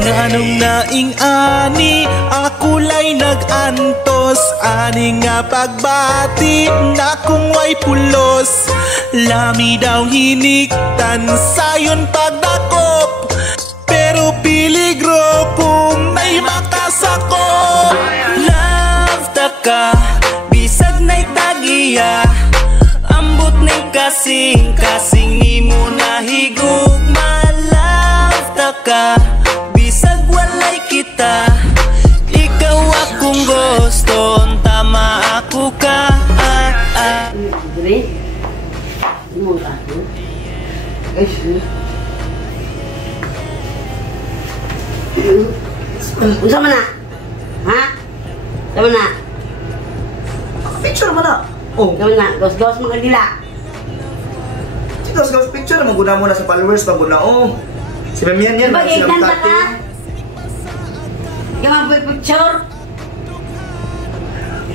Nganong naing ani, ako lay nag-antos. Ani nga pagbati, na kung way pulos. Lami daw hiniktan, sayon pagdakop. Pero piligro kung may makasakop. Love ta ka, bisag na'y tagiya. Ambot na'y kasing, kasing imo na higugma. Love ta ka, bisag walay kita. Ikaw akong gusto, tama ako ka. Dre, mo ako. Guys, unsa man na? Ha? Unsa man na? Picture mo na. Oh, Unsa man na? Gos-gos mo kagila. Ghost picture maguna mo na sa followers pag una. Oh. Si Mamian yan, Bagay silang ka tati. ka. Yung mga picture.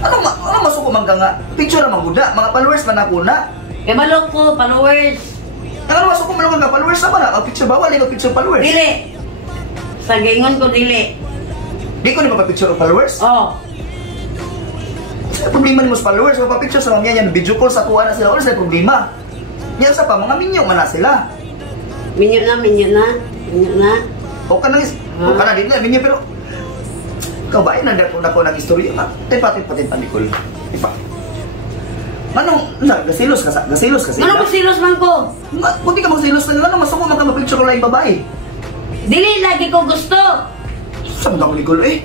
Ano masuko man ka nga? Picture na maguda, mga followers man ako na. Kaya balok ko, followers. Ano masuko man ka followers na ba na? Ang picture bawal, yung picture followers. Dili. Sa gingon ko dili. Di ko ni mapapicture ng followers. Oh. Sa problema ni mo sa followers, mapapicture sa mga yan, video call sa tuwa na sila, wala sila problema. Yan sa pa, mga minyo man na sila. Minyo na. O ka na din na, minyo pero ikaw ba, inandar ko na ko ng istorya nga. Tipa, Nicole. Tipa. Manong, gasilos ka sila. Ano magsilos man ko? Buti ka magsilos na ano, masuko man ka mapicture ko lang yung babae. Dili lagi ko gusto. Saan ka mo, Nicole eh?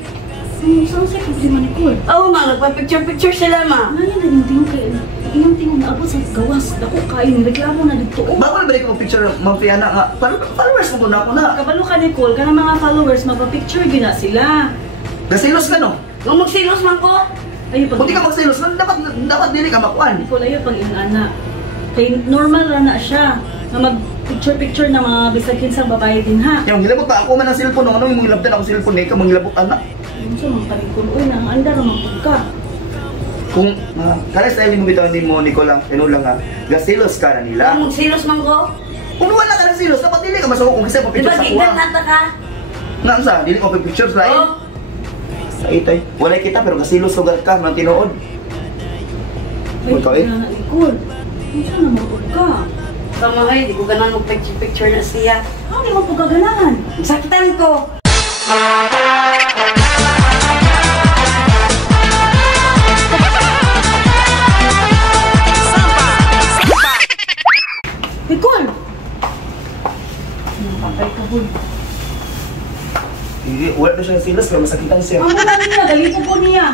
Saan sa problema ni Cole? Oo ma, nagpa-picture sila ma. Ngayon na yung tingong kayo. Iyong tingong na abot sa gawas. Dako kain, reklamo na dito. Bawal balik ko picture ng Ma'am Fiana nga. Followers mo na ako na. Kabalo ka ni Cole, ka ng mga followers, magpa-picture gina sila. Gasilos ka no? Kung magsilos man ko. Ayaw pag... Buti ka magsilos, dapat dili ka makuan. Nicole, ayaw pag inana. Kay normal ra na siya. Na mag-picture-picture na mga bisagkin sa babae din ha. Yung hilabot pa ako man ang cellphone, ano yung hilabdan ako cellphone eh, ikaw manghilabot anak. Ano sa mga panikul? Uy, nang-andar naman ka. Kung, kaya style mo bitaw hindi mo, Nicole lang, lang ha, gasilos ka na nila. Kung magsilos man ko. Kung wala ka ng silos, dapat dili ka masuko kung kasi Di pa-picture ba sa gigan kuha. nata ka? Nga sa, dili ko pa-picture sa Oo. Sa itay. Wala kita pero gasilos sugal ka, man tinuod. Ay, Ikaw eh? na Nicole. Ano sa naman ka? Tama ay, di ko ganan mag-picture na siya. Ano di mo pagkaganahan? Saktan ko. Nicole! Patay ka, boy. Hindi, wala na siya ng silos pero masakitan siya. Amo na niya, galito po niya.